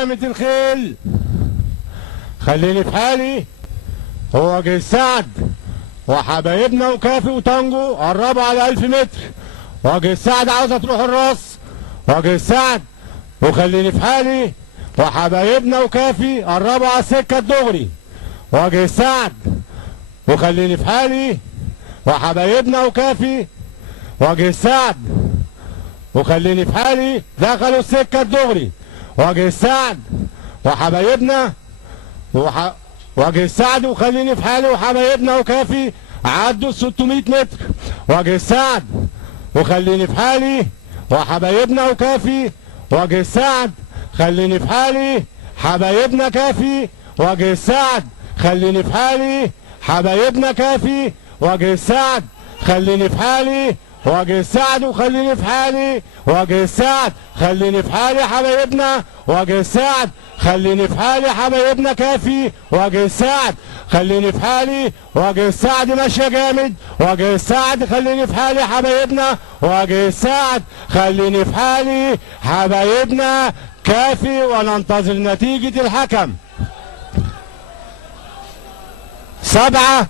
قامت الخيل خليني في حالي. هو جه السعد وحبايبنا وكافي وتانجو قربوا على 1000 متر. وجه السعد عاوزه تروح الراس. وجه السعد وخليني في حالي وحبايبنا وكافي قربوا على السكه الدغري. وجه السعد وخليني في حالي وحبايبنا وكافي. وجه السعد وخليني في حالي دخلوا السكه الدغري. وجه السعد وحبايبنا وجه السعد وخليني في حالي وحبايبنا وكافي عدوا 600 متر. وجه السعد وخليني في حالي وحبايبنا وكافي. وجه السعد خليني في حالي حبايبنا كافي. وجه السعد خليني في حالي حبايبنا كافي. وجه السعد خليني في حالي. وجه السعد وخليني في حالي. وجه السعد خليني في حالي حبايبنا. وجه السعد خليني في حالي حبايبنا كافي. وجه السعد خليني في حالي. وجه السعد ماشيه جامد. وجه السعد خليني في حالي حبايبنا. وجه السعد خليني في حالي حبايبنا كافي. وننتظر نتيجه الحكم. 7